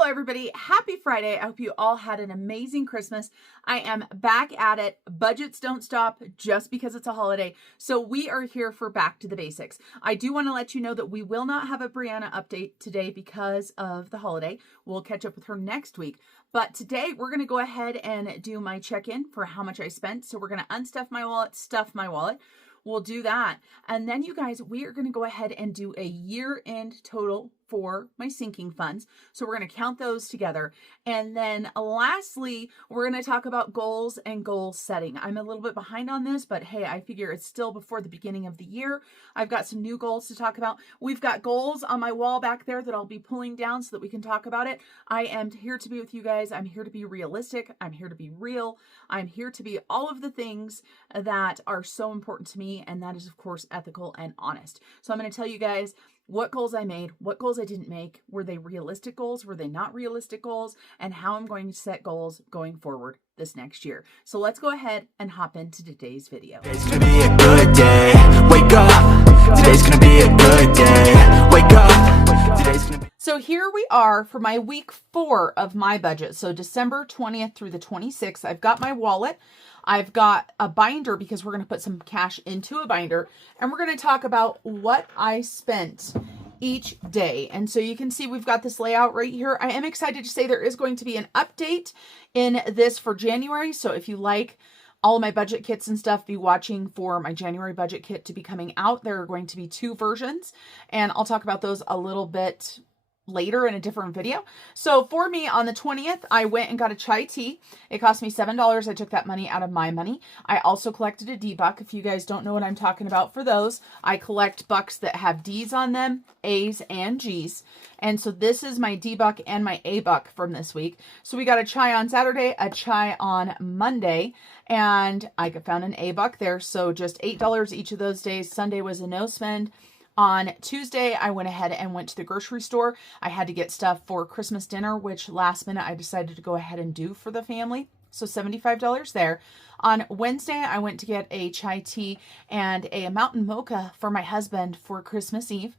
Hello everybody, happy Friday. I hope you all had an amazing Christmas. I am back at it. Budgets don't stop just because it's a holiday. So we are here for back to the basics. I do want to let you know that we will not have a Brianna update today because of the holiday. We'll catch up with her next week. But today we're going to go ahead and do my check-in for how much I spent. So we're going to unstuff my wallet, stuff my wallet. We'll do that. And then you guys, we are going to go ahead and do a year-end total for my sinking funds. So we're going to count those together. And then lastly, we're going to talk about goals and goal setting. I'm a little bit behind on this, but hey, I figure it's still before the beginning of the year. I've got some new goals to talk about. We've got goals on my wall back there that I'll be pulling down so that we can talk about it. I am here to be with you guys. I'm here to be realistic. I'm here to be real. I'm here to be all of the things that are so important to me. And that is, of course, ethical and honest. So I'm going to tell you guys what goals I made, what goals I didn't make, were they realistic goals, were they not realistic goals, and how I'm going to set goals going forward this next year. So let's go ahead and hop into today's video. Today's gonna be a good day. Wake up. Today's gonna be a good day. Wake up. Today's gonna be. So here we are for my week 4 of my budget. So December 20th through the 26th, I've got my wallet. I've got a binder because we're going to put some cash into a binder, and we're going to talk about what I spent each day. And so you can see we've got this layout right here. I am excited to say there is going to be an update in this for January. So if you like all of my budget kits and stuff, be watching for my January budget kit to be coming out. There are going to be 2 versions, and I'll talk about those a little bit later in a different video. So for me on the 20th, I went and got a chai tea. It cost me $7. I took that money out of my money. I also collected a D buck. If you guys don't know what I'm talking about for those, I collect bucks that have D's on them, A's and G's. And so this is my D buck and my A buck from this week. So we got a chai on Saturday, a chai on Monday, and I found an A buck there. So just $8 each of those days. Sunday was a no spend. On Tuesday, I went ahead and went to the grocery store. I had to get stuff for Christmas dinner, which last minute I decided to go ahead and do for the family. So $75 there. On Wednesday, I went to get a chai tea and a mountain mocha for my husband for Christmas Eve.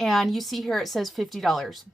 And you see here it says $50.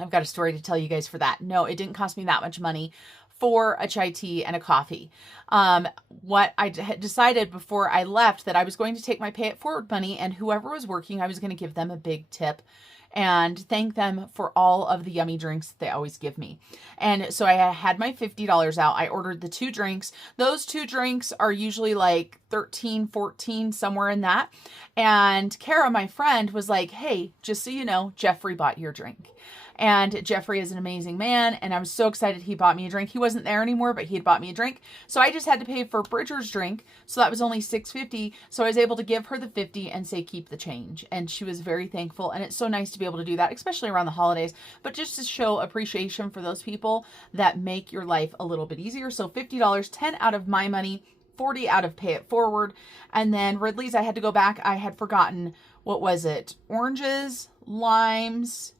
I've got a story to tell you guys for that. No, it didn't cost me that much money for a chai tea and a coffee. What I had decided before I left that I was going to take my pay it forward money, and whoever was working, I was going to give them a big tip and thank them for all of the yummy drinks that they always give me. And so I had my $50 out. I ordered the 2 drinks. Those 2 drinks are usually like $13, $14, somewhere in that. And Kara, my friend, was like, hey, just so you know, Jeffrey bought your drink. And Jeffrey is an amazing man, and I was so excited he bought me a drink. He wasn't there anymore, but he had bought me a drink. So I just had to pay for Bridger's drink, so that was only $6.50. So I was able to give her the $50 and say, keep the change. And she was very thankful, and it's so nice to be able to do that, especially around the holidays, but just to show appreciation for those people that make your life a little bit easier. So $50, 10 out of my money, 40 out of pay it forward. And then Ridley's, I had to go back. I had forgotten, what was it? Oranges, limes,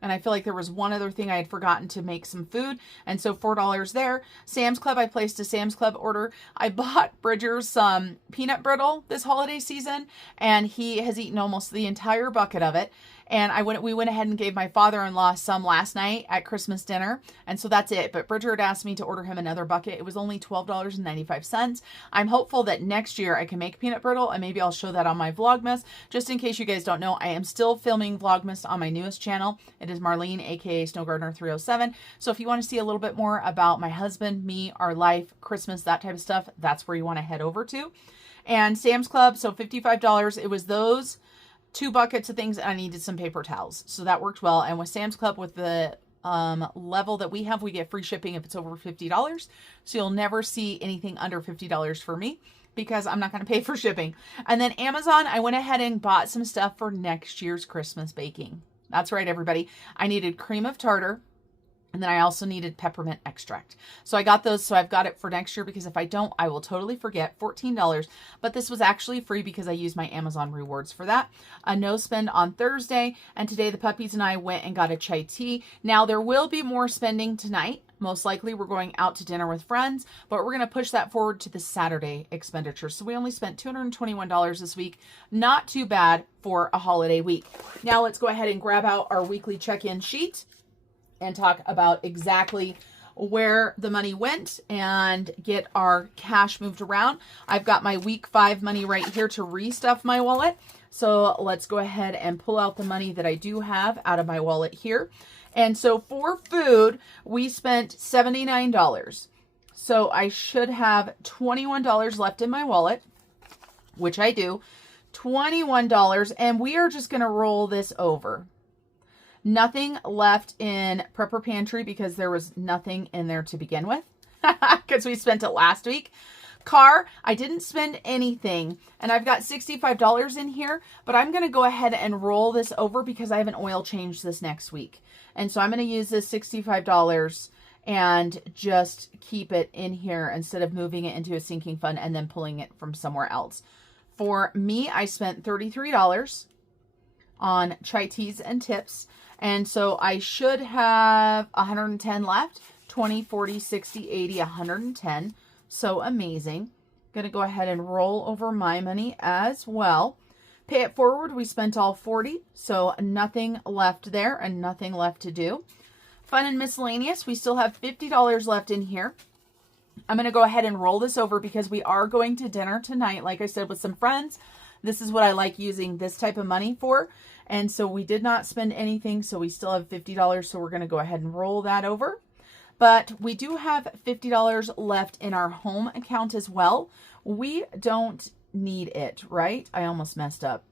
and I feel like there was one other thing I had forgotten to make some food. And so $4 there. Sam's Club, I placed a Sam's Club order. I bought Bridger some peanut brittle this holiday season, and he has eaten almost the entire bucket of it. And we went ahead and gave my father-in-law some last night at Christmas dinner. And so that's it. But Bridger had asked me to order him another bucket. It was only $12.95. I'm hopeful that next year I can make peanut brittle, and maybe I'll show that on my Vlogmas. Just in case you guys don't know, I am still filming Vlogmas on my newest channel. It is Marlene, aka Snow Gardener 307. So if you want to see a little bit more about my husband, me, our life, Christmas, that type of stuff, that's where you want to head over to. And Sam's Club, so $55. It was those 2 buckets of things, and I needed some paper towels. So that worked well. And with Sam's Club, with the level that we have, we get free shipping if it's over $50. So you'll never see anything under $50 for me, because I'm not going to pay for shipping. And then Amazon, I went ahead and bought some stuff for next year's Christmas baking. That's right, everybody. I needed cream of tartar. And then I also needed peppermint extract. So I got those. So I've got it for next year, because if I don't, I will totally forget. $14. But this was actually free because I used my Amazon rewards for that. A no spend on Thursday. And today the puppies and I went and got a chai tea. Now there will be more spending tonight. Most likely we're going out to dinner with friends, but we're going to push that forward to the Saturday expenditure. So we only spent $221 this week. Not too bad for a holiday week. Now let's go ahead and grab out our weekly check-in sheet. and talk about exactly where the money went and get our cash moved around. I've got my week 5 money right here to restuff my wallet. So let's go ahead and pull out the money that I do have out of my wallet here. And so for food, we spent $79. So I should have $21 left in my wallet, which I do. $21, and we are just going to roll this over. Nothing left in Prepper Pantry because there was nothing in there to begin with because we spent it last week. Car, I didn't spend anything, and I've got $65 in here, but I'm going to go ahead and roll this over because I have an oil change this next week. And so I'm going to use this $65 and just keep it in here instead of moving it into a sinking fund and then pulling it from somewhere else. For me, I spent $33 on chai teas and tips. And so I should have 110 left. 20, 40, 60, 80, 110. So amazing. Going to go ahead and roll over my money as well. Pay it forward. We spent all 40. So nothing left there and nothing left to do. Fun and miscellaneous. We still have $50 left in here. I'm going to go ahead and roll this over because we are going to dinner tonight, like I said, with some friends. This is what I like using this type of money for. And so we did not spend anything, so we still have $50. So we're going to go ahead and roll that over. But we do have $50 left in our home account as well. We don't need it, right? I almost messed up.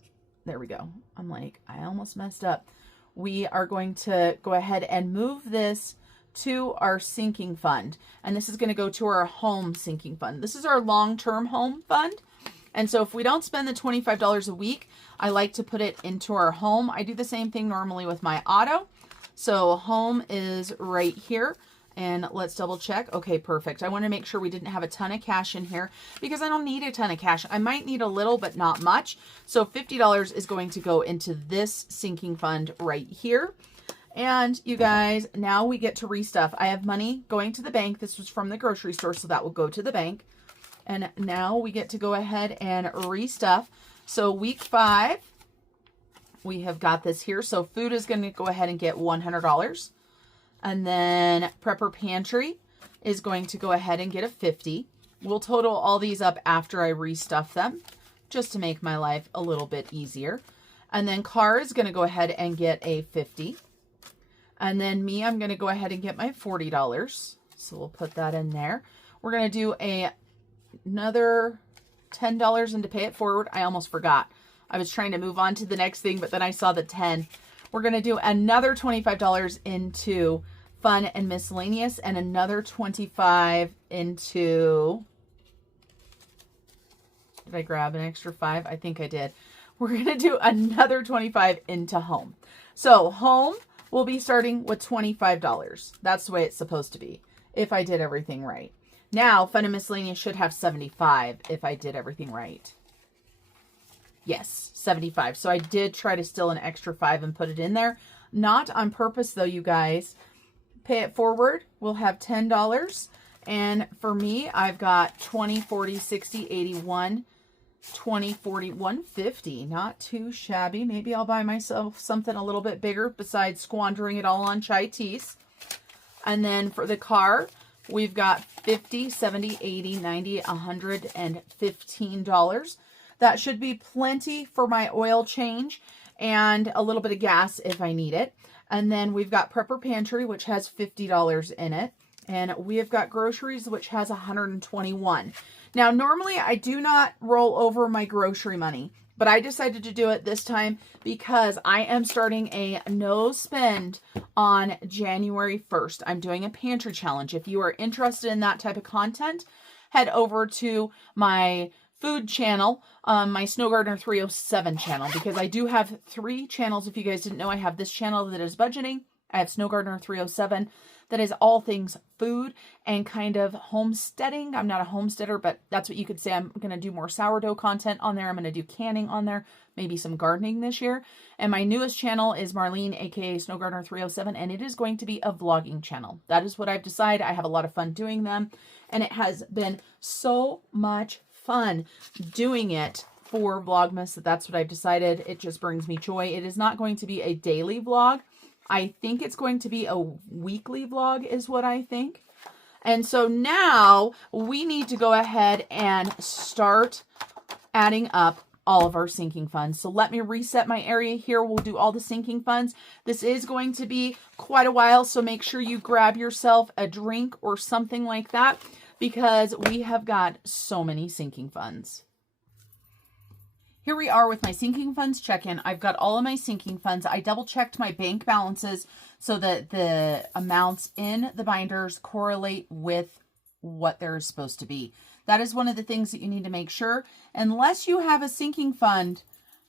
There we go. I'm like, I almost messed up. We are going to go ahead and move this to our sinking fund. And this is going to go to our home sinking fund. This is our long-term home fund. And so if we don't spend the $25 a week, I like to put it into our home. I do the same thing normally with my auto. So home is right here. And let's double check. Okay, perfect. I want to make sure we didn't have a ton of cash in here because I don't need a ton of cash. I might need a little, but not much. So $50 is going to go into this sinking fund right here. And you guys, now we get to restuff. I have money going to the bank. This was from the grocery store, so that will go to the bank. And now we get to go ahead and restuff. So week 5, we have got this here. So food is going to go ahead and get $100. And then Prepper Pantry is going to go ahead and get a 50. We'll total all these up after I restuff them, just to make my life a little bit easier. And then Car is going to go ahead and get a 50. And then me, I'm going to go ahead and get my $40. So we'll put that in there. We're going to do another $10 into Pay It Forward. I almost forgot. I was trying to move on to the next thing, but then I saw the 10. We're going to do another $25 into Fun and Miscellaneous and another $25 into... Did I grab an extra 5? I think I did. We're going to do another $25 into Home. So Home will be starting with $25. That's the way it's supposed to be if I did everything right. Now, Fun and Miscellaneous should have $75 if I did everything right. Yes, $75. So I did try to steal an extra 5 and put it in there. Not on purpose, though, you guys. Pay It Forward will have $10. And for me, I've got 20, 40, 60, 81, 20, 40, 150. Not too shabby. Maybe I'll buy myself something a little bit bigger besides squandering it all on chai teas. And then for the Car, we've got 50, 70, 80, 90, $115. That should be plenty for my oil change and a little bit of gas if I need it. And then we've got Prepper Pantry, which has $50 in it. And we have got groceries, which has $121. Now, normally I do not roll over my grocery money, but I decided to do it this time because I am starting a no spend on January 1st. I'm doing a pantry challenge. If you are interested in that type of content, head over to my food channel, my Snow Gardener 307 channel, because I do have 3 channels. If you guys didn't know, I have this channel that is budgeting. I have Snow Gardener 307 that is all things food and kind of homesteading. I'm not a homesteader, but that's what you could say. I'm going to do more sourdough content on there. I'm going to do canning on there, maybe some gardening this year. And my newest channel is Marlene, aka Snow Gardener 307, and it is going to be a vlogging channel. That is what I've decided. I have a lot of fun doing them, and it has been so much fun doing it for Vlogmas. That's what I've decided. It just brings me joy. It is not going to be a daily vlog. I think it's going to be a weekly vlog is what I think. And so now we need to go ahead and start adding up all of our sinking funds. So let me reset my area here. We'll do all the sinking funds. This is going to be quite a while, so make sure you grab yourself a drink or something like that because we have got so many sinking funds. Here we are with my sinking funds check-in. I've got all of my sinking funds. I double checked my bank balances so that the amounts in the binders correlate with what they're supposed to be. That is one of the things that you need to make sure. Unless you have a sinking fund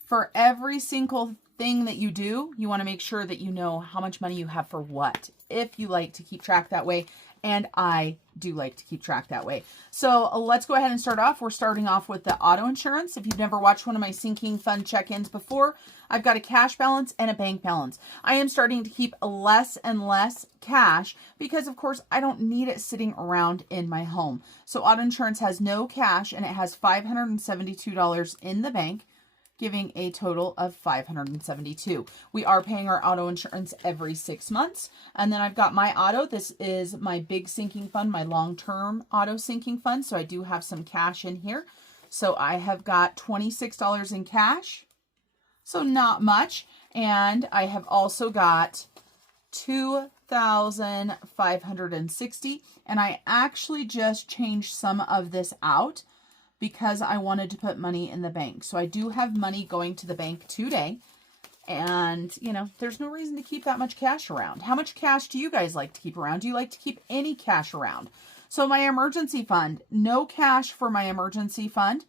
for every single thing that you do, you want to make sure that you know how much money you have for what, if you like to keep track that way. And I do like to keep track that way. So let's go ahead and start off. We're starting off with the auto insurance. If you've never watched one of my sinking fund check-ins before, I've got a cash balance and a bank balance. I am starting to keep less and less cash because, of course, I don't need it sitting around in my home. So auto insurance has no cash and it has $572 in the bank, giving a total of $572. We are paying our auto insurance every 6 months. And then I've got my auto. This is my big sinking fund, my long-term auto sinking fund. So I do have some cash in here. So I have got $26 in cash. So not much. And I have also got $2,560. And I actually just changed some of this out because I wanted to put money in the bank. So I do have money going to the bank today. And, you know, there's no reason to keep that much cash around. How much cash do you guys like to keep around? Do you like to keep any cash around? So my emergency fund, no cash for my emergency fund.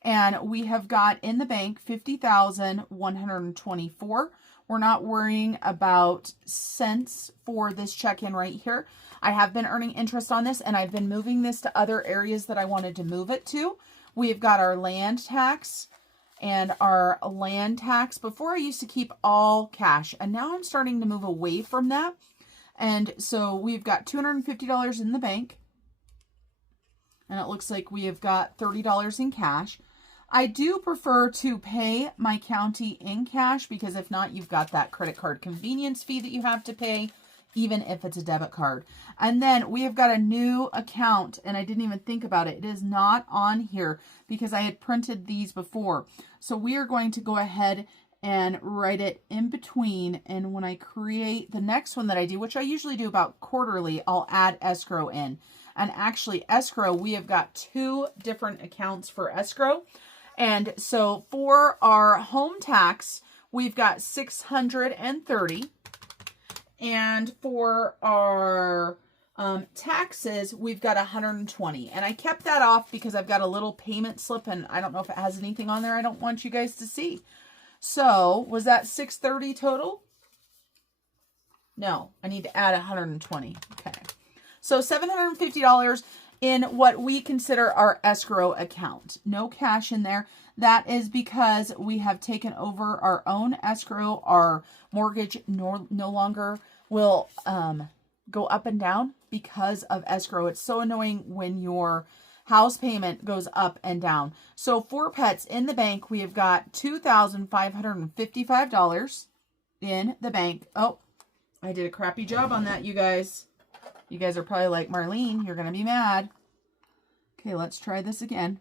And we have got in the bank $50,124. We're not worrying about cents for this check-in right here. I have been earning interest on this and I've been moving this to other areas that I wanted to move it to. We've got our land tax and our land tax. Before I used to keep all cash and now I'm starting to move away from that. And so we've got $250 in the bank and it looks like we have got $30 in cash. I do prefer to pay my county in cash because if not, you've got that credit card convenience fee that you have to pay, even if it's a debit card. And then we have got a new account and I didn't even think about it. It is not on here because I had printed these before. So we are going to go ahead and write it in between. And when I create the next one that I do, which I usually do about quarterly, I'll add escrow in. And actually escrow, we have got 2 different accounts for escrow. And so for our home tax, we've got $630. And for our taxes, we've got $120. And I kept that off because I've got a little payment slip and I don't know if it has anything on there I don't want you guys to see. So was that $630 total? No, I need to add $120. Okay. So $750 in what we consider our escrow account. No cash in there. That is because we have taken over our own escrow. Our mortgage no longer will go up and down because of escrow. It's so annoying when your house payment goes up and down. So for pets in the bank, we have got $2,555 in the bank. Oh, I did a crappy job on that, you guys. You guys are probably like, Marlene, you're going to be mad. Okay, let's try this again.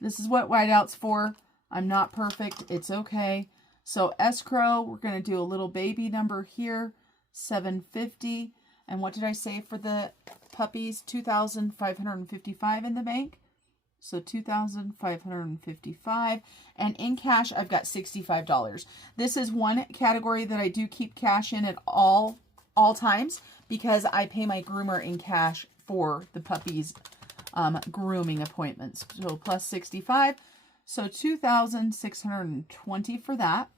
This is what whiteout's for. I'm not perfect. It's okay. So escrow, we're going to do a little baby number here, $750. And what did I say for the puppies? $2,555 in the bank. So $2,555. And in cash, I've got $65. This is one category that I do keep cash in at all times because I pay my groomer in cash for the puppies' grooming appointments. So plus 65. So 2,620 for that.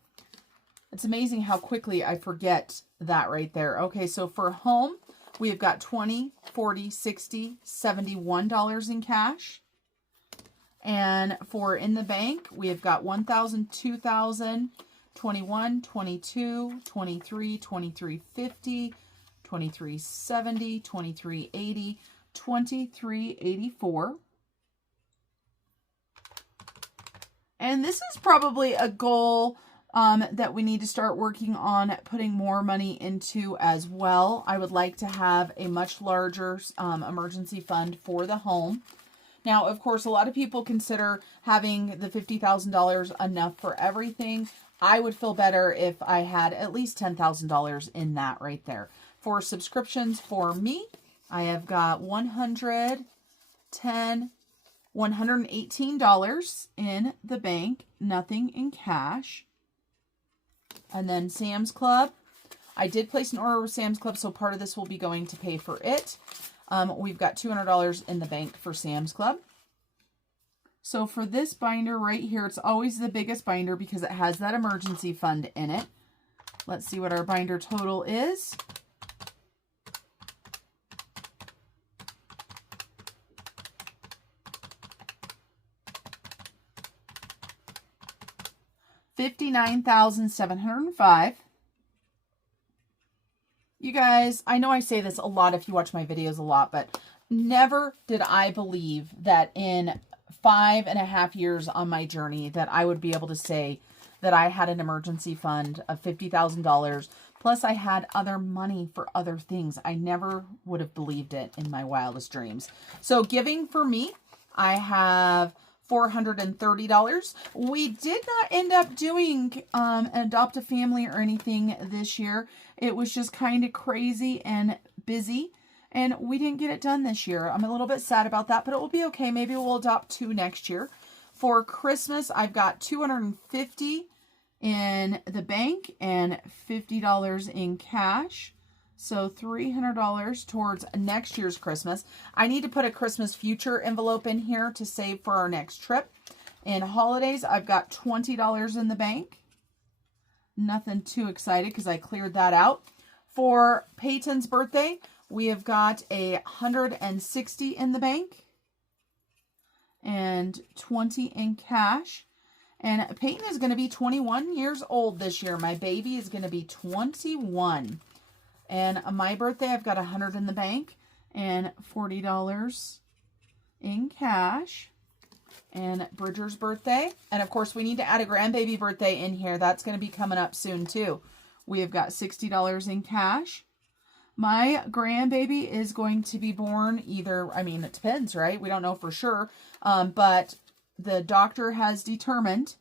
It's amazing how quickly I forget that right there. Okay, so for home, we have got $20, $40, $60, $71 in cash. And for in the bank, we have got $1,000, $2,000, $21, $22, $23, $23.50, $23.70, $23.80, $23.84. And this is probably a goal that we need to start working on putting more money into as well. I would like to have a much larger emergency fund for the home. Now, of course, a lot of people consider having the $50,000 enough for everything. I would feel better if I had at least $10,000 in that right there. For subscriptions for me, I have got $118 in the bank, nothing in cash. And then Sam's Club. I did place an order with Sam's Club, so part of this will be going to pay for it. We've got $200 in the bank for Sam's Club. So for this binder right here, it's always the biggest binder because it has that emergency fund in it. Let's see what our binder total is. $59,705. You guys, I know I say this a lot if you watch my videos a lot, but never did I believe that in 5.5 years on my journey that I would be able to say that I had an emergency fund of $50,000. Plus I had other money for other things. I never would have believed it in my wildest dreams. So giving for me, I have $430. We did not end up doing Adopt a Family or anything this year. It was just kind of crazy and busy, and we didn't get it done this year. I'm a little bit sad about that, but it will be okay. Maybe we'll adopt 2 next year. For Christmas, I've got $250 in the bank and $50 in cash. So $300 towards next year's Christmas. I need to put a Christmas future envelope in here to save for our next trip. In holidays, I've got $20 in the bank. Nothing too excited because I cleared that out. For Peyton's birthday, we have got $160 in the bank and $20 in cash. And Peyton is going to be 21 years old this year. My baby is going to be 21. And my birthday, I've got $100 in the bank and $40 in cash. And Bridger's birthday. And of course, we need to add a grandbaby birthday in here. That's going to be coming up soon too. We have got $60 in cash. My grandbaby is going to be born either, I mean, it depends, right? We don't know for sure. But the doctor has determined,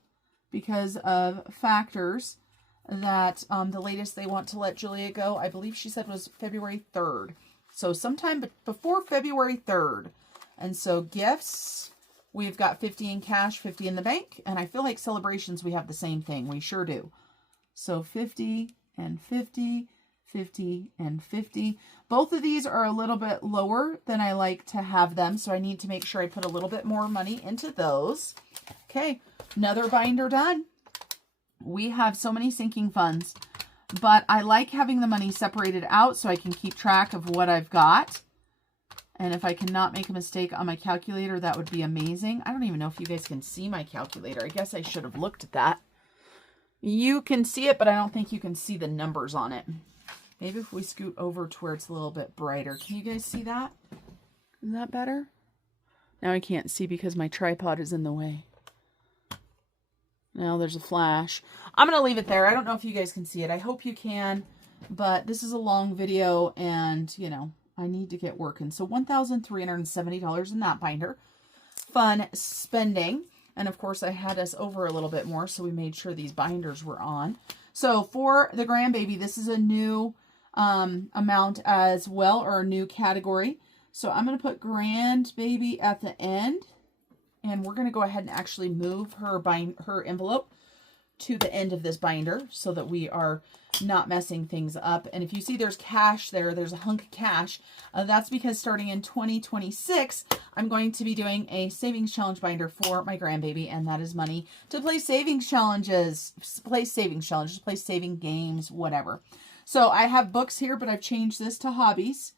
because of factors, that the latest they want to let Julia go, I believe she said was February 3rd. So sometime before February 3rd. And so gifts, we've got $50 in cash, $50 in the bank. And I feel like celebrations, we have the same thing. We sure do. So 50 and 50, 50 and 50. Both of these are a little bit lower than I like to have them. So I need to make sure I put a little bit more money into those. Okay, another binder done. We have so many sinking funds, but I like having the money separated out so I can keep track of what I've got. And if I cannot make a mistake on my calculator, that would be amazing. I don't even know if you guys can see my calculator. I guess I should have looked at that. You can see it, but I don't think you can see the numbers on it. Maybe if we scoot over to where it's a little bit brighter. Can you guys see that? Is that better? Now I can't see because my tripod is in the way. Now there's a flash. I'm going to leave it there. I don't know if you guys can see it. I hope you can, but this is a long video and, you know, I need to get working. So $1,370 in that binder. Fun spending. And of course I had us over a little bit more, so we made sure these binders were on. So for the grandbaby, this is a new amount as well, or a new category. So I'm going to put grandbaby at the end. And we're going to go ahead and actually move her envelope to the end of this binder so that we are not messing things up. And if you see there's cash there, there's a hunk of cash. That's because starting in 2026, I'm going to be doing a savings challenge binder for my grandbaby. And that is money to play savings challenges, play saving games, whatever. So I have books here, but I've changed this to hobbies.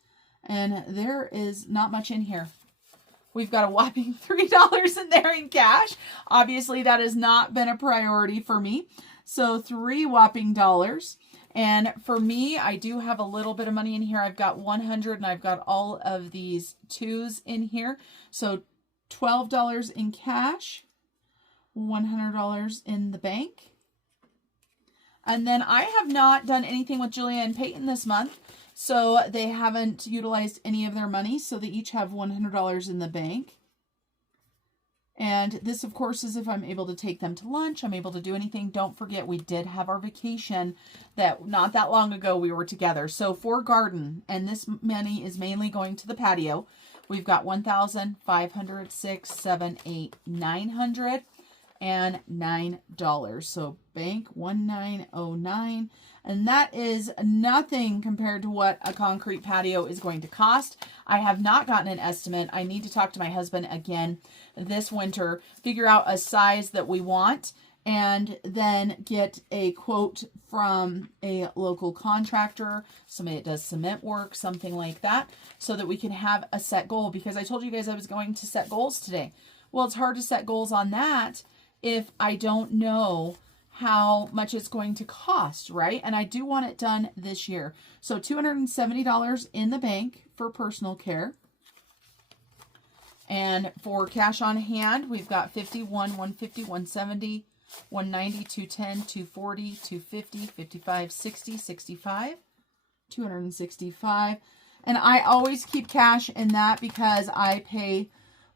And there is not much in here. We've got a whopping $3 in there in cash. Obviously, that has not been a priority for me. So $3 whopping dollars. And for me, I do have a little bit of money in here. I've got 100 and I've got all of these 2s in here. So $12 in cash, $100 in the bank. And then I have not done anything with Julia and Peyton this month, so they haven't utilized any of their money, so they each have $100 in the bank. And this, of course, is if I'm able to take them to lunch, I'm able to do anything. Don't forget, we did have our vacation that not that long ago we were together. So for garden, and this money is mainly going to the patio, we've got $1,500, $600, $700, $800, $900. So bank 1909. And that is nothing compared to what a concrete patio is going to cost. I have not gotten an estimate. I need to talk to my husband again this winter, figure out a size that we want, and then get a quote from a local contractor, somebody that does cement work, something like that, so that we can have a set goal. Because I told you guys I was going to set goals today. Well, it's hard to set goals on that if I don't know how much it's going to cost, right? And I do want it done this year. So $270 in the bank for personal care. And for cash on hand, we've got 51, 150, 170, 190, 210, 240, 250, 55, 60, 65, 265. And I always keep cash in that because I pay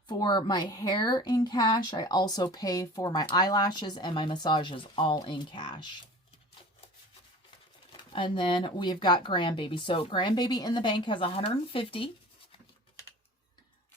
for my hair in cash. I also pay for my eyelashes and my massages all in cash. And then we've got grandbaby. So grandbaby in the bank has 150.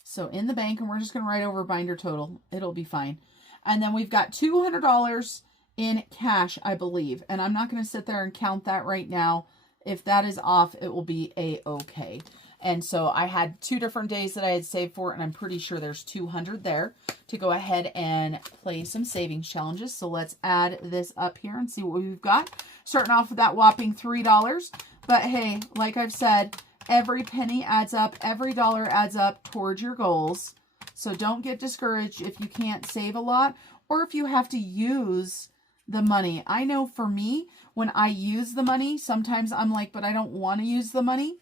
So in the bank, and we're just going to write over binder total. It'll be fine. And then we've got $200 in cash, I believe. And I'm not going to sit there and count that right now. If that is off, it will be a-okay. And so I had 2 different days that I had saved for, and I'm pretty sure there's 200 there to go ahead and play some savings challenges. So let's add this up here and see what we've got. Starting off with that whopping $3. But hey, like I've said, every penny adds up. Every dollar adds up towards your goals. So don't get discouraged if you can't save a lot or if you have to use the money. I know for me, when I use the money, sometimes I'm like, but I don't want to use the money.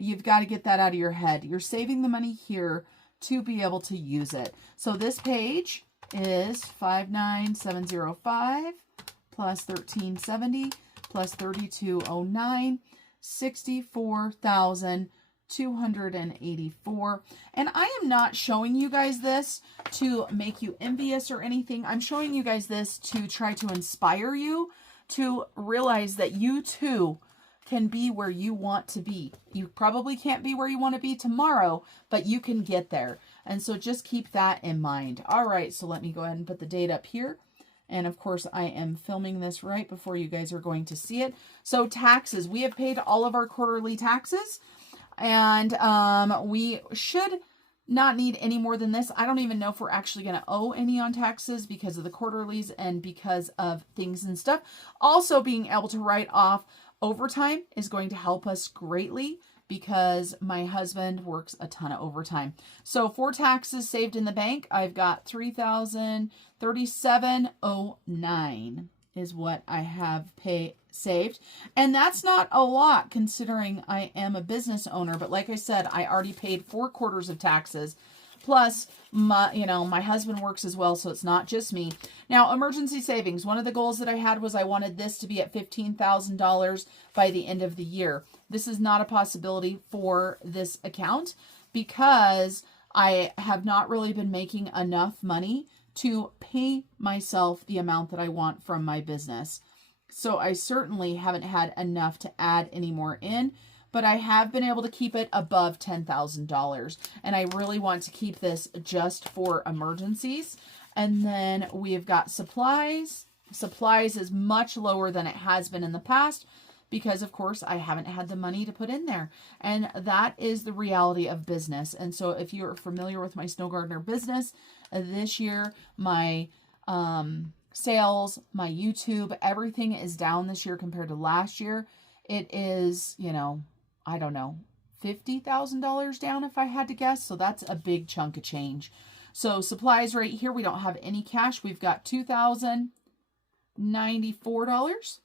You've got to get that out of your head. You're saving the money here to be able to use it. So this page is 59705 plus 1370 plus 3209, 64,284. And I am not showing you guys this to make you envious or anything. I'm showing you guys this to try to inspire you to realize that you too can be where you want to be. You probably can't be where you want to be tomorrow, but you can get there. And so just keep that in mind. All right, so let me go ahead and put the date up here. And of course, I am filming this right before you guys are going to see it. So taxes, we have paid all of our quarterly taxes, and we should not need any more than this. I don't even know if we're actually going to owe any on taxes because of the quarterlies and because of things and stuff. Also, being able to write off overtime is going to help us greatly because my husband works a ton of overtime. So for taxes saved in the bank, I've got $3,037.09 is what I have saved. And that's not a lot considering I am a business owner. But like I said, I already paid 4 quarters of taxes. Plus, my husband works as well, so it's not just me. Now, emergency savings. One of the goals that I had was I wanted this to be at $15,000 by the end of the year. This is not a possibility for this account because I have not really been making enough money to pay myself the amount that I want from my business. So I certainly haven't had enough to add any more in. But I have been able to keep it above $10,000. And I really want to keep this just for emergencies. And then we've got supplies. Supplies is much lower than it has been in the past because, of course, I haven't had the money to put in there. And that is the reality of business. And so if you're familiar with my Snow Gardener business, this year, my sales, my YouTube, everything is down this year compared to last year. It is, I don't know, $50,000 down if I had to guess. So that's a big chunk of change. So supplies right here, we don't have any cash. We've got $2,094.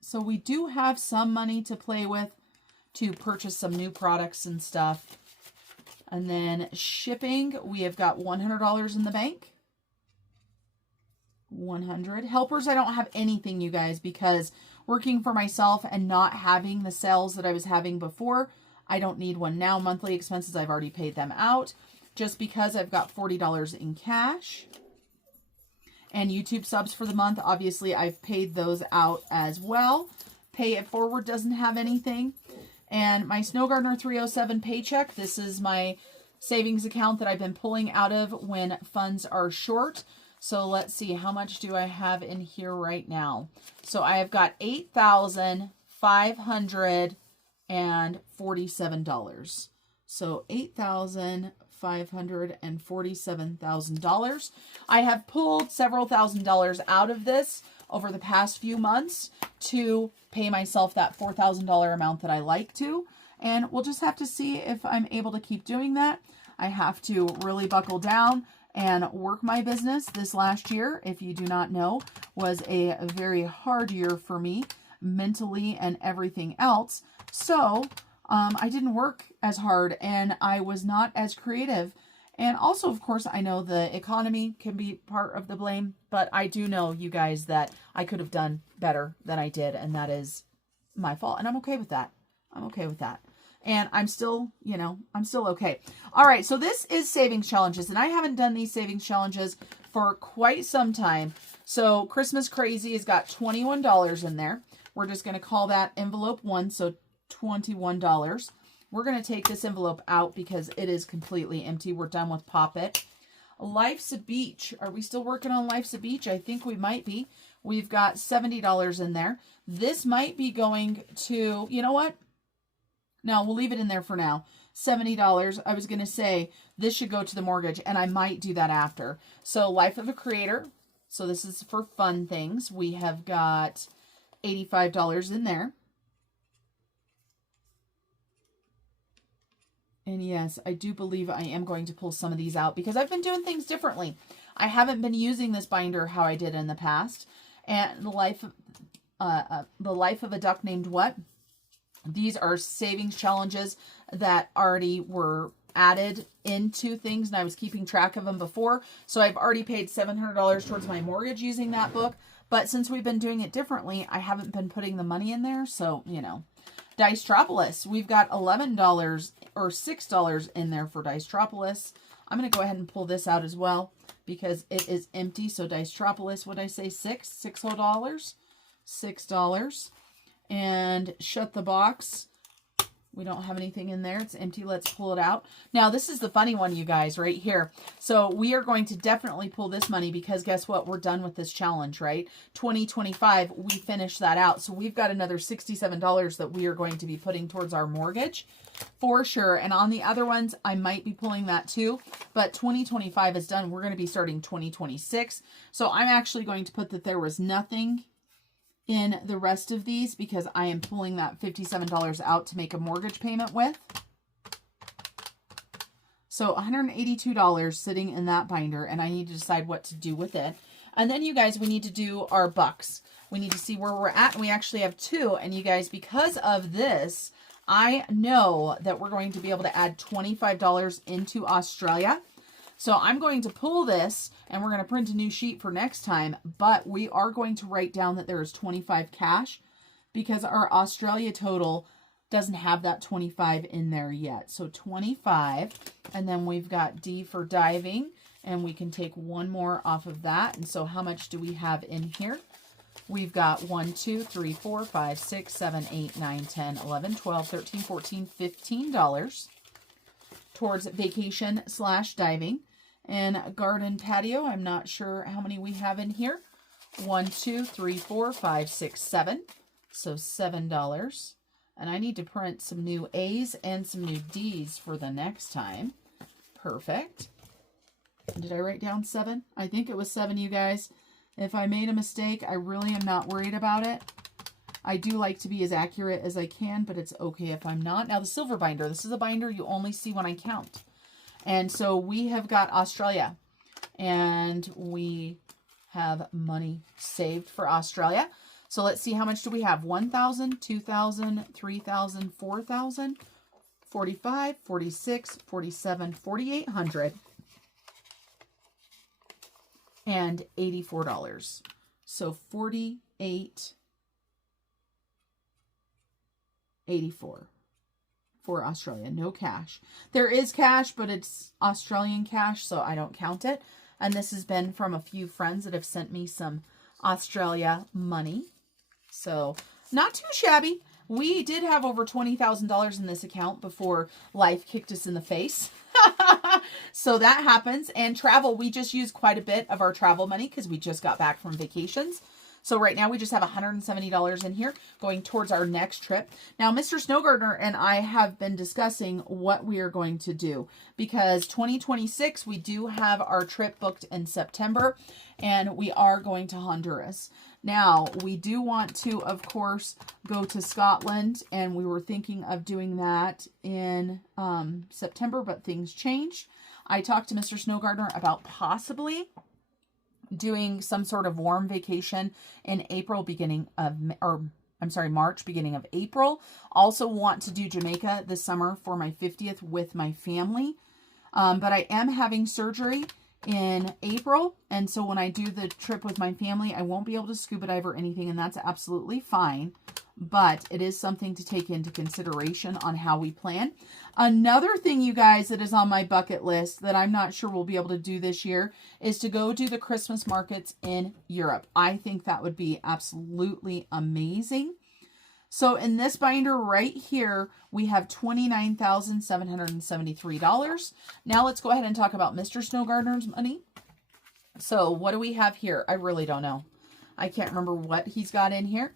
So we do have some money to play with to purchase some new products and stuff. And then shipping, we have got $100 in the bank. 100. Helpers, I don't have anything, you guys, because working for myself and not having the sales that I was having before, I don't need one now. Monthly expenses, I've already paid them out just because I've got $40 in cash. And YouTube subs for the month, obviously, I've paid those out as well. Pay It Forward doesn't have anything. And my Snow Gardener 307 paycheck, this is my savings account that I've been pulling out of when funds are short. So let's see, how much do I have in here right now? So I have got $8,547. So $8,547,000. I have pulled several $1,000s out of this over the past few months to pay myself that $4,000 amount that I like to. And we'll just have to see if I'm able to keep doing that. I have to really buckle down and work my business. This last year, if you do not know, was a very hard year for me mentally and everything else. So I didn't work as hard and I was not as creative. And also, of course, I know the economy can be part of the blame, but I do know, you guys, that I could have done better than I did, and that is my fault. And I'm okay with that. I'm okay with that. And I'm still, I'm still okay. All right, so this is savings challenges, and I haven't done these savings challenges for quite some time. So Christmas Crazy has got $21 in there. We're just going to call that envelope 1, so $21. We're going to take this envelope out because it is completely empty. We're done with Pop It. Life's a Beach. Are we still working on Life's a Beach? I think we might be. We've got $70 in there. This might be going to, you know what? No, we'll leave it in there for now. $70. I was going to say this should go to the mortgage, and I might do that after. So Life of a Creator. So this is for fun things. We have got $85 in there. And yes, I do believe I am going to pull some of these out because I've been doing things differently. I haven't been using this binder how I did in the past. And the life of a Duck Named What? These are savings challenges that already were added into things, and I was keeping track of them before. So I've already paid $700 towards my mortgage using that book. But since we've been doing it differently, I haven't been putting the money in there. So, Dicetropolis, we've got $11 or $6 in there for Dicetropolis. I'm going to go ahead and pull this out as well because it is empty. So Dicetropolis, what did I say? $6 and Shut the Box. We don't have anything in there. It's empty. Let's pull it out. Now, this is the funny one, you guys, right here. So we are going to definitely pull this money because guess what? We're done with this challenge, right? 2025, we finished that out. So we've got another $67 that we are going to be putting towards our mortgage for sure. And on the other ones, I might be pulling that too. But 2025 is done. We're going to be starting 2026. So I'm actually going to put that there was nothing in the rest of these because I am pulling that $57 out to make a mortgage payment with. So $182 sitting in that binder, and I need to decide what to do with it. And then, you guys, we need to do our bucks. We need to see where we're at, and we actually have 2. And you guys, because of this, I know that we're going to be able to add $25 into Australia. So I'm going to pull this and we're going to print a new sheet for next time, but we are going to write down that there is 25 cash because our Australia total doesn't have that 25 in there yet. So 25, and then we've got D for diving, and we can take one more off of that. And so how much do we have in here? We've got 1, 2, 3, 4, 5, 6, 7, 8, 9, 10, 11, 12, 13, 14, $15 towards vacation / diving. And garden patio, I'm not sure how many we have in here. 1, 2, 3, 4, 5, 6, 7. So $7. And I need to print some new A's and some new D's for the next time. Perfect. Did I write down 7? I think it was 7, you guys. If I made a mistake, I really am not worried about it. I do like to be as accurate as I can, but it's okay if I'm not. Now, the silver binder. This is a binder you only see when I count. And so we have got Australia, and we have money saved for Australia. So let's see, how much do we have? 1,000, 2,000, 3,000, 4,000, 45, 46, 47, 4,800. and $84. So $48.84 for Australia. No cash. There is cash, but it's Australian cash, so I don't count it. And this has been from a few friends that have sent me some Australia money. So not too shabby. We did have over $20,000 in this account before life kicked us in the face. So that happens. And travel, we just used quite a bit of our travel money because we just got back from vacations. So right now we just have $170 in here going towards our next trip. Now, Mr. Snow Gardener and I have been discussing what we are going to do because 2026, we do have our trip booked in September and we are going to Honduras. Now, we do want to, of course, go to Scotland, and we were thinking of doing that in September, but things changed. I talked to Mr. Snow Gardener about possibly doing some sort of warm vacation in April, March, beginning of April. Also want to do Jamaica this summer for my 50th with my family. But I am having surgery in April. And so when I do the trip with my family, I won't be able to scuba dive or anything, and that's absolutely fine. But it is something to take into consideration on how we plan. Another thing, you guys, that is on my bucket list that I'm not sure we'll be able to do this year is to go do the Christmas markets in Europe. I think that would be absolutely amazing. So in this binder right here, we have $29,773. Now let's go ahead and talk about Mr. Snow Gardener's money. So what do we have here? I really don't know. I can't remember what he's got in here.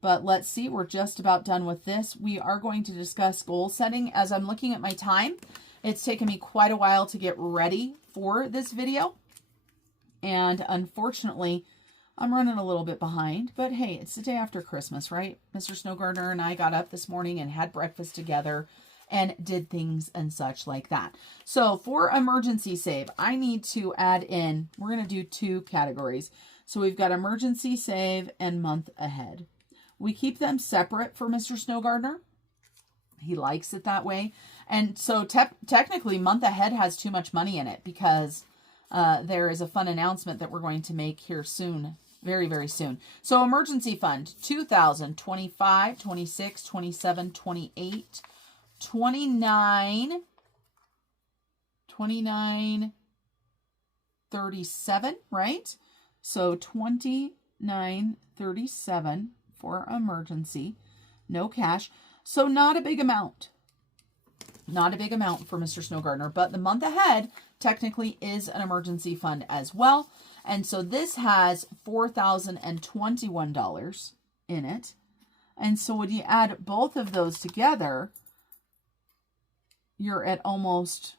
But let's see, we're just about done with this. We are going to discuss goal setting. As I'm looking at my time, it's taken me quite a while to get ready for this video. And unfortunately, I'm running a little bit behind. But hey, it's the day after Christmas, right? Mr. Snow Gardener and I got up this morning and had breakfast together and did things and such like that. So for emergency save, I need to add in, we're going to do two categories. So we've got emergency save and month ahead. We keep them separate for Mr. Snow Gardener. He likes it that way. And so technically month ahead has too much money in it because there is a fun announcement that we're going to make here soon. Very, very soon. So emergency fund, 2000, 25, 26, 27, 28, 29, 37, right? So 29.37 for emergency, no cash. So not a big amount. Not a big amount for Mr. Snow Gardener, but the month ahead technically is an emergency fund as well. And so this has $4,021 in it. And so when you add both of those together, you're at almost,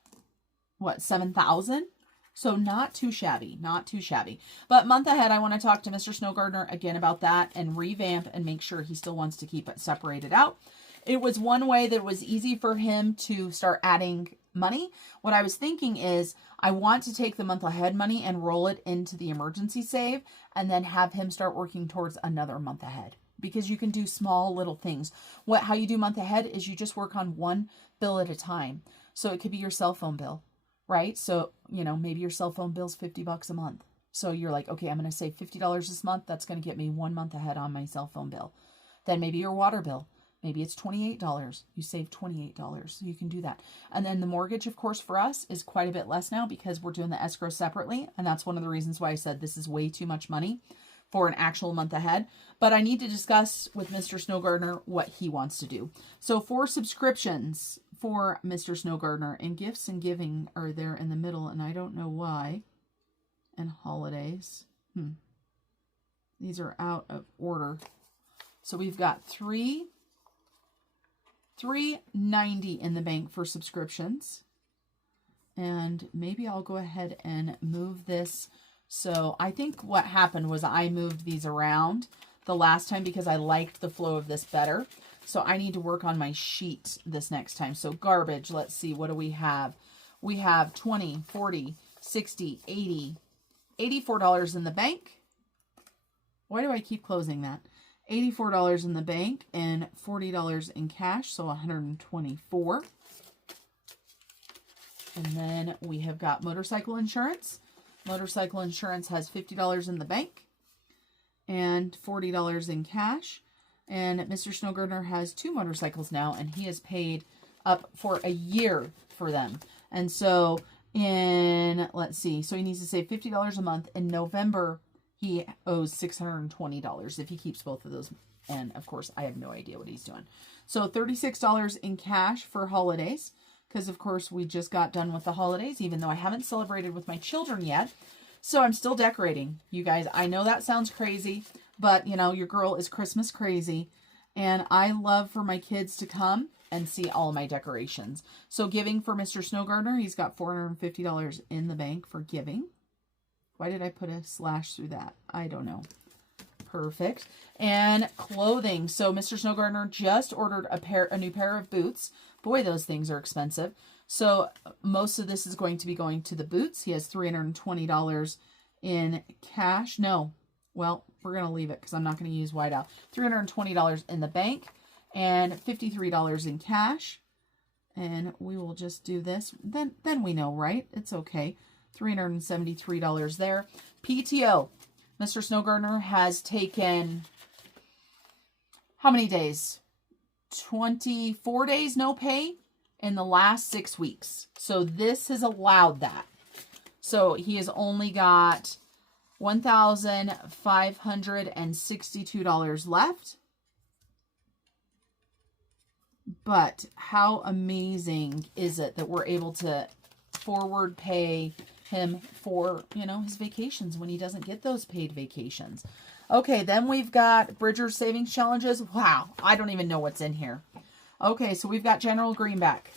what, 7,000? So not too shabby, not too shabby. But month ahead, I want to talk to Mr. Snow Gardener again about that and revamp and make sure he still wants to keep it separated out. It was one way that was easy for him to start adding money. What I was thinking is I want to take the month ahead money and roll it into the emergency save and then have him start working towards another month ahead. Because you can do small little things. How you do month ahead is you just work on one bill at a time. So it could be your cell phone bill, right? So, you know, maybe your cell phone bill's $50 a month. So you're like, okay, I'm going to save $50 this month. That's going to get me 1 month ahead on my cell phone bill. Then maybe your water bill. Maybe it's $28. You save $28. So you can do that. And then the mortgage, of course, for us is quite a bit less now because we're doing the escrow separately. And that's one of the reasons why I said this is way too much money for an actual month ahead. But I need to discuss with Mr. Snow Gardener what he wants to do. So for subscriptions for Mr. Snow Gardener, and gifts and giving are there in the middle, and I don't know why. And holidays. These are out of order. So we've got $390 in the bank for subscriptions. And maybe I'll go ahead and move this. So I think what happened was I moved these around the last time because I liked the flow of this better. So I need to work on my sheet this next time. So garbage, let's see, what do we have? We have 20, 40, 60, 80, $84 in the bank. Why do I keep closing that? $84 in the bank and $40 in cash, so $124. And then we have got motorcycle insurance. Motorcycle insurance has $50 in the bank and $40 in cash. And Mr. Snowgardener has 2 motorcycles now, and he has paid up for a year for them. And so let's see, so he needs to save $50 a month. In November, he owes $620 if he keeps both of those. And of course, I have no idea what he's doing. So $36 in cash for holidays, because of course we just got done with the holidays, even though I haven't celebrated with my children yet. So I'm still decorating, you guys. I know that sounds crazy, but you know, your girl is Christmas crazy, and I love for my kids to come and see all of my decorations. So giving for Mr. Snowgardener, he's got $450 in the bank for giving. Why did I put a slash through that? I don't know. Perfect. And clothing. So Mr. Snowgardener just ordered a new pair of boots. Boy, those things are expensive. So most of this is going to be going to the boots. He has $320 in cash. No, well, we're going to leave it because I'm not going to use whiteout. $320 in the bank and $53 in cash. And we will just do this. Then we know, right? It's okay. $373 there. PTO. Mr. Snowgardener has taken how many days? 24 days no pay in the last 6 weeks. So this has allowed that. So he has only got $1,562 left. But how amazing is it that we're able to forward pay him for, you know, his vacations when he doesn't get those paid vacations. Okay, then we've got Bridger Savings Challenges. Wow, I don't even know what's in here. Okay, so we've got General Greenback.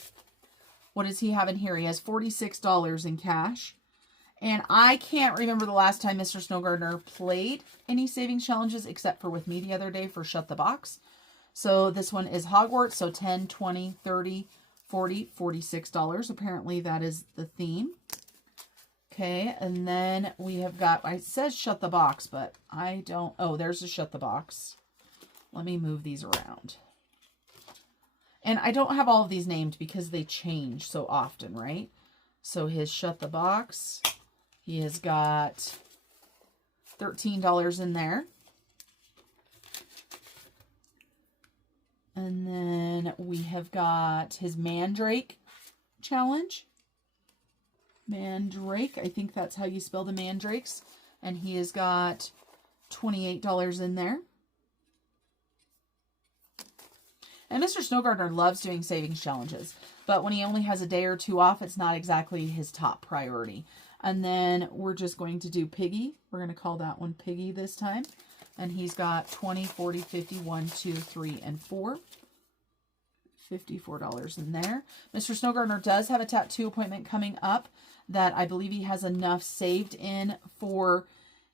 What does he have in here? He has $46 in cash. And I can't remember the last time Mr. Snowgardener played any savings challenges except for with me the other day for Shut the Box. So this one is Hogwarts, so $10, $20, $30, $40, $46. Apparently that is the theme. Okay, and then we have got, it says Shut the Box, but I don't, oh, there's a Shut the Box. Let me move these around. And I don't have all of these named because they change so often, right? So his Shut the Box, he has got $13 in there. And then we have got his Mandrake challenge. Mandrake, I think that's how you spell the mandrakes. And he has got $28 in there. And Mr. Snowgardener loves doing savings challenges. But when he only has a day or two off, it's not exactly his top priority. And then we're just going to do Piggy. We're going to call that one Piggy this time. And he's got 20, 40, 50, 1, 2, 3, and 4. $54 in there. Mr. Snowgardener does have a tattoo appointment coming up that I believe he has enough saved in for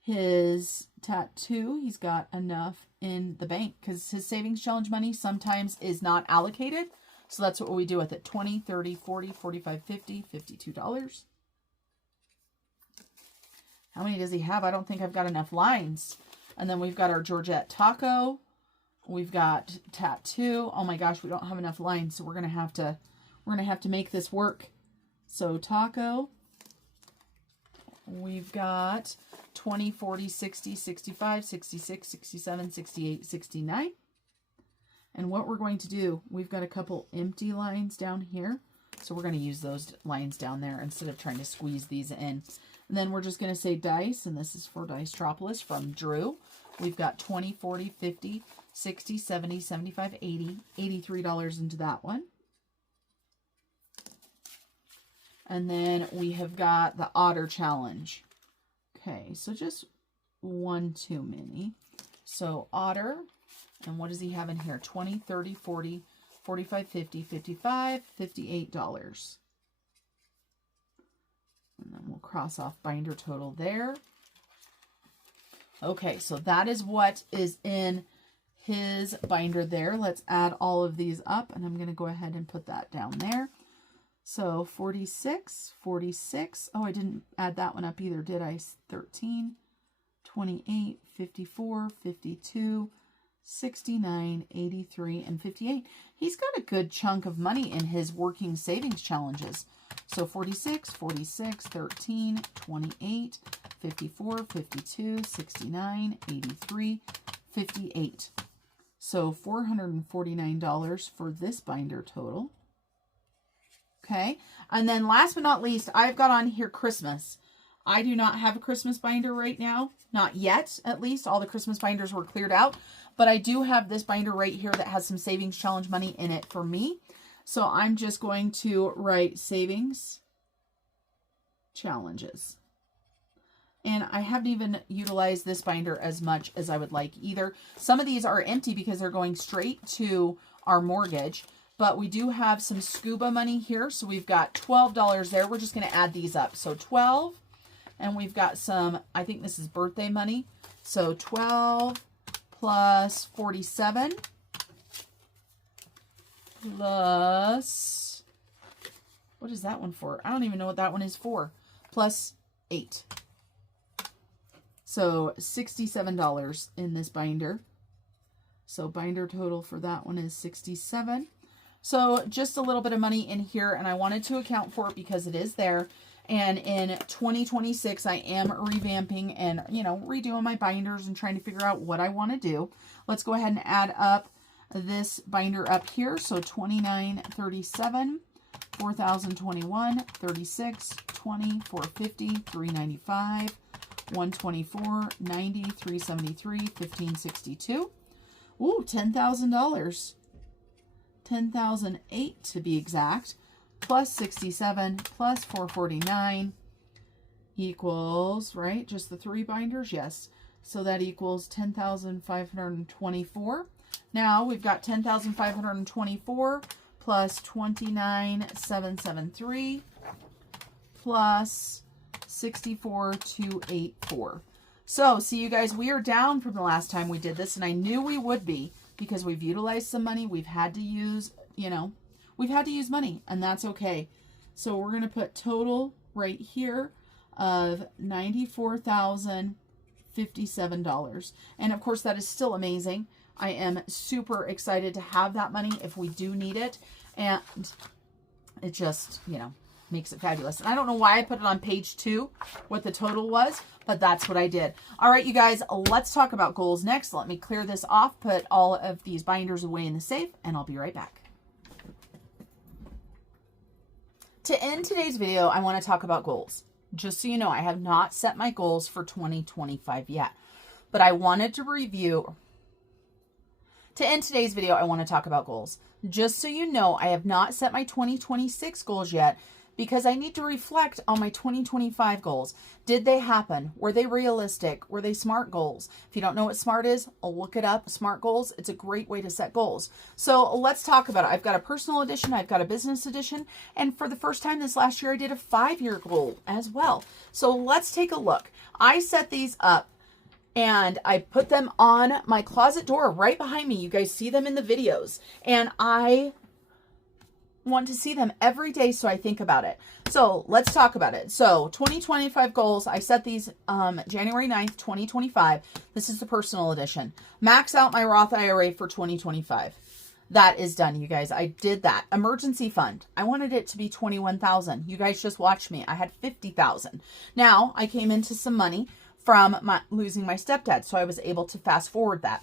his tattoo. He's got enough in the bank because his savings challenge money sometimes is not allocated. So that's what we do with it. 20, 30, 40, 45, 50, $52. How many does he have? I don't think I've got enough lines. And then we've got our Georgette taco. We've got tattoo. Oh my gosh, we don't have enough lines, so we're gonna have to make this work. So taco. We've got 20, 40, 60, 65, 66, 67, 68, 69. And what we're going to do, we've got a couple empty lines down here. So we're going to use those lines down there instead of trying to squeeze these in. And then we're just going to say dice, and this is for Dicetropolis from Drew. We've got 20, 40, 50, 60, 70, 75, 80, $83 into that one. And then we have got the Otter Challenge. Okay, so just one too many. So Otter, and what does he have in here? 20, 30, 40, 45, 50, 55, $58. And then we'll cross off binder total there. Okay, so that is what is in his binder there. Let's add all of these up, and I'm going to go ahead and put that down there. So 46, 46. Oh, I didn't add that one up either, did I? 13, 28, 54, 52, 69, 83, and 58. He's got a good chunk of money in his working savings challenges. So 46, 46, 13, 28, 54, 52, 69, 83, 58. So $449 for this binder total. Okay. And then last but not least, I've got on here Christmas. I do not have a Christmas binder right now. Not yet, at least. All the Christmas binders were cleared out. But I do have this binder right here that has some savings challenge money in it for me. So I'm just going to write savings challenges. And I haven't even utilized this binder as much as I would like either. Some of these are empty because they're going straight to our mortgage. But we do have some scuba money here. So we've got $12 there. We're just going to add these up. So 12. And we've got some, I think this is birthday money. So 12 plus 47 plus, what is that one for? I don't even know what that one is for. Plus 8. So $67 in this binder. So binder total for that one is 67. So just a little bit of money in here, and I wanted to account for it because it is there. And in 2026, I am revamping and, redoing my binders and trying to figure out what I want to do. Let's go ahead and add up this binder up here. So 29, 37, 4,021, 36, 20, 450, 395, 124, 90, 373, 1562. Ooh, $10,000. 10,008 to be exact. Plus 67 plus 449 equals, right? Just the 3 binders? Yes. So that equals 10,524. Now we've got 10,524 plus 29,773 plus 64,284. So see you guys, we are down from the last time we did this, and I knew we would be because we've utilized some money. We've had to use, we've had to use money, and that's okay. So we're going to put total right here of $94,057. And of course, that is still amazing. I am super excited to have that money if we do need it. And it just, makes it fabulous. And I don't know why I put it on page 2, what the total was, but that's what I did. All right, you guys, let's talk about goals next. Let me clear this off, put all of these binders away in the safe, and I'll be right back. To end today's video, I want to talk about goals. Just so you know, I have not set my goals for 2025 yet, but I wanted to review. To end today's video, I want to talk about goals. Just so you know, I have not set my 2026 goals yet because I need to reflect on my 2025 goals. Did they happen? Were they realistic? Were they SMART goals? If you don't know what SMART is, I'll look it up. SMART goals. It's a great way to set goals. So let's talk about it. I've got a personal edition. I've got a business edition. And for the first time this last year, I did a 5-year goal as well. So let's take a look. I set these up and I put them on my closet door right behind me. You guys see them in the videos. And I want to see them every day, so I think about it. So let's talk about it. So 2025 goals, I set these January 9th, 2025. This is the personal edition. Max out my Roth IRA for 2025. That is done, you guys. I did that. Emergency fund. I wanted it to be 21,000. You guys just watched me. I had 50,000. Now I came into some money from losing my stepdad, so I was able to fast forward that.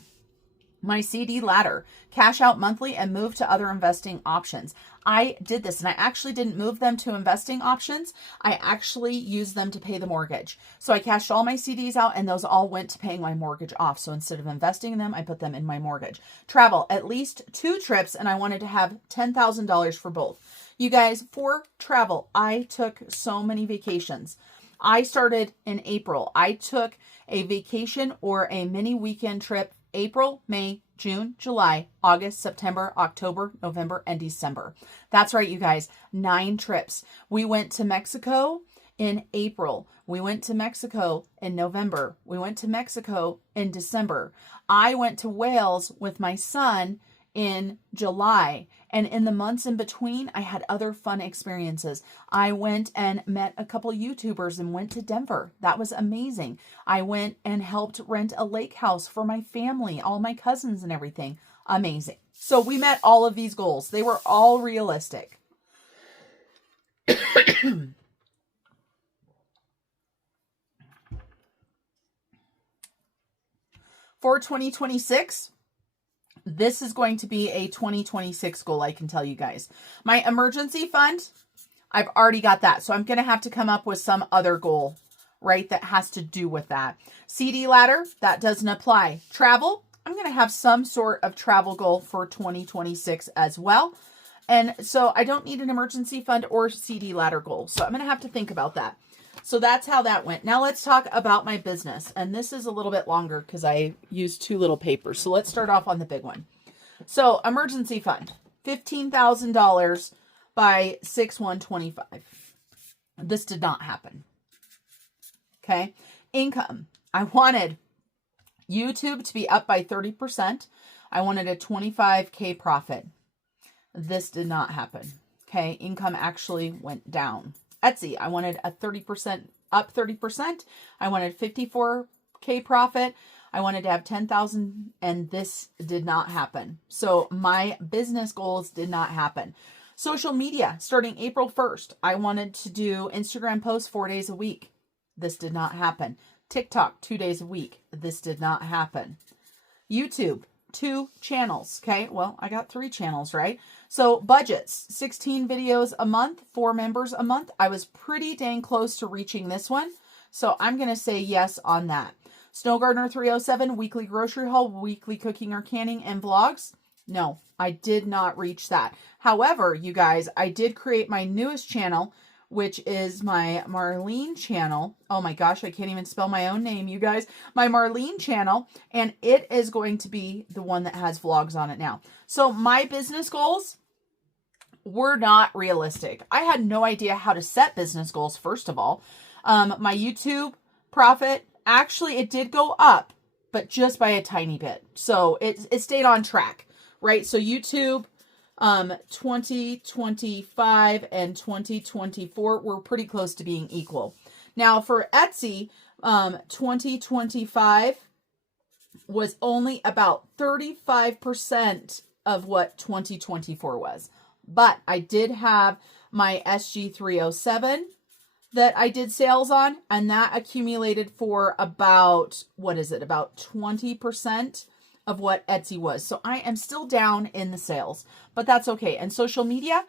My CD ladder, cash out monthly and move to other investing options. I did this, and I actually didn't move them to investing options. I actually used them to pay the mortgage. So I cashed all my CDs out, and those all went to paying my mortgage off. So instead of investing in them, I put them in my mortgage. Travel, at least 2 trips, and I wanted to have $10,000 for both. You guys, for travel, I took so many vacations. I started in April. I took a vacation or a mini weekend trip April, May, June, July, August, September, October, November, and December. That's right, you guys. 9 trips. We went to Mexico in April. We went to Mexico in November. We went to Mexico in December. I went to Wales with my son in July. And in the months in between, I had other fun experiences. I went and met a couple YouTubers and went to Denver. That was amazing. I went and helped rent a lake house for my family, all my cousins and everything. Amazing. So we met all of these goals. They were all realistic. For 2026, this is going to be a 2026 goal, I can tell you guys. My emergency fund, I've already got that. So I'm going to have to come up with some other goal, right, that has to do with that. CD ladder, that doesn't apply. Travel, I'm going to have some sort of travel goal for 2026 as well. And so I don't need an emergency fund or CD ladder goal. So I'm going to have to think about that. So that's how that went. Now let's talk about my business. And this is a little bit longer because I used two little papers. So let's start off on the big one. So emergency fund, $15,000 by 6/1/25. This did not happen. Okay. Income. I wanted YouTube to be up by 30%. I wanted a 25K profit. This did not happen. Okay. Income actually went down. Etsy, I wanted a 30% up 30%. I wanted 54K profit. I wanted to have 10,000 and this did not happen. So my business goals did not happen. Social media, starting April 1st, I wanted to do Instagram posts 4 days a week. This did not happen. TikTok, 2 days a week. This did not happen. YouTube, 2 channels. Okay, well, I got 3 channels, right? So budgets, 16 videos a month, 4 members a month. I was pretty dang close to reaching this one. So I'm going to say yes on that. Snow Gardener 307, weekly grocery haul, weekly cooking or canning, and vlogs. No, I did not reach that. However, you guys, I did create my newest channel, which is my Marlene channel. Oh my gosh, I can't even spell my own name, you guys. My Marlene channel, and it is going to be the one that has vlogs on it now. So my business goals were not realistic. I had no idea how to set business goals, first of all. My YouTube profit, actually, it did go up, but just by a tiny bit. So it stayed on track, right? So YouTube, 2025 and 2024 were pretty close to being equal. Now for Etsy, 2025 was only about 35% of what 2024 was. But I did have my SG307 that I did sales on, and that accumulated for about, what is it, about 20% of what Etsy was. So I am still down in the sales, but that's okay. And social media,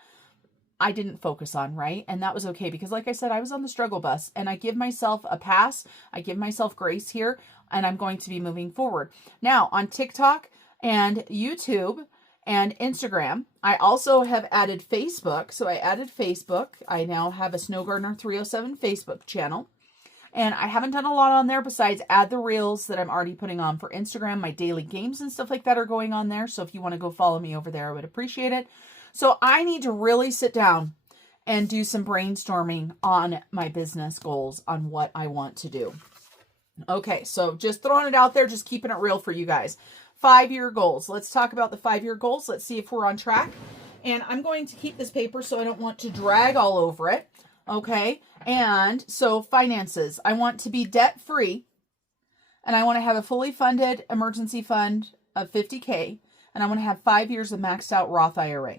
I didn't focus on, right? And that was okay because like I said, I was on the struggle bus and I give myself a pass. I give myself grace here and I'm going to be moving forward. Now on TikTok and YouTube and Instagram, I also have added Facebook. So I added Facebook. I now have a Snow Gardener 307 Facebook channel. And I haven't done a lot on there besides add the reels that I'm already putting on for Instagram. My daily games and stuff like that are going on there. So if you want to go follow me over there, I would appreciate it. So I need to really sit down and do some brainstorming on my business goals on what I want to do. Okay, so just throwing it out there, just keeping it real for you guys. 5-year goals. Let's talk about the 5-year goals. Let's see if we're on track. And I'm going to keep this paper so I don't want to drag all over it. Okay, and so finances. I want to be debt-free, and I want to have a fully funded emergency fund of $50K, and I want to have 5 years of maxed out Roth IRA.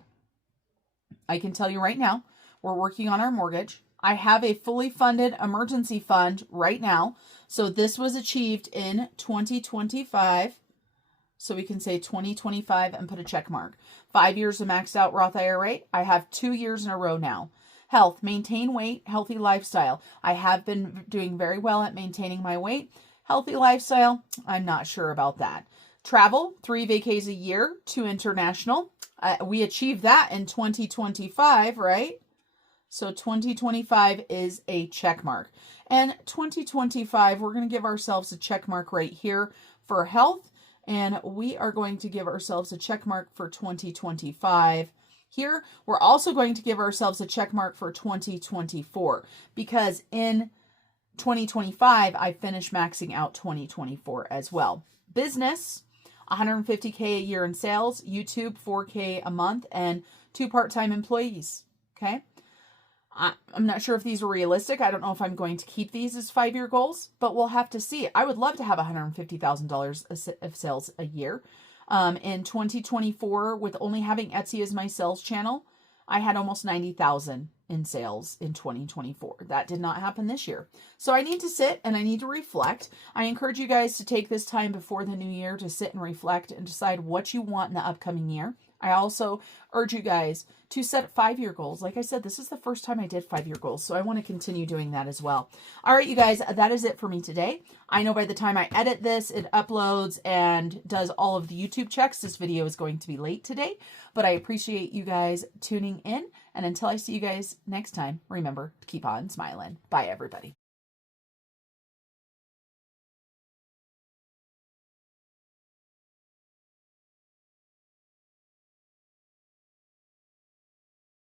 I can tell you right now, we're working on our mortgage. I have a fully funded emergency fund right now, so this was achieved in 2025. So we can say 2025 and put a check mark. 5 years of maxed out Roth IRA. I have 2 years in a row now. Health, maintain weight, healthy lifestyle. I have been doing very well at maintaining my weight. Healthy lifestyle, I'm not sure about that. Travel, 3 vacays a year, 2 international. We achieved that in 2025, right? So 2025 is a check mark. And 2025, we're going to give ourselves a check mark right here for health. And we are going to give ourselves a check mark for 2025 here. We're also going to give ourselves a check mark for 2024 because in 2025, I finished maxing out 2024 as well. Business, 150K a year in sales, YouTube 4K a month, and 2 part-time employees. Okay. I'm not sure if these are realistic. I don't know if I'm going to keep these as 5-year goals, but we'll have to see. I would love to have $150,000 of sales a year. In 2024, with only having Etsy as my sales channel, I had almost 90,000 in sales in 2024. That did not happen this year. So I need to sit and I need to reflect. I encourage you guys to take this time before the new year to sit and reflect and decide what you want in the upcoming year. I also urge you guys to set 5-year goals. Like I said, this is the first time I did 5-year goals, so I want to continue doing that as well. All right, you guys, that is it for me today. I know by the time I edit this, it uploads and does all of the YouTube checks. This video is going to be late today, but I appreciate you guys tuning in. And until I see you guys next time, remember to keep on smiling. Bye, everybody.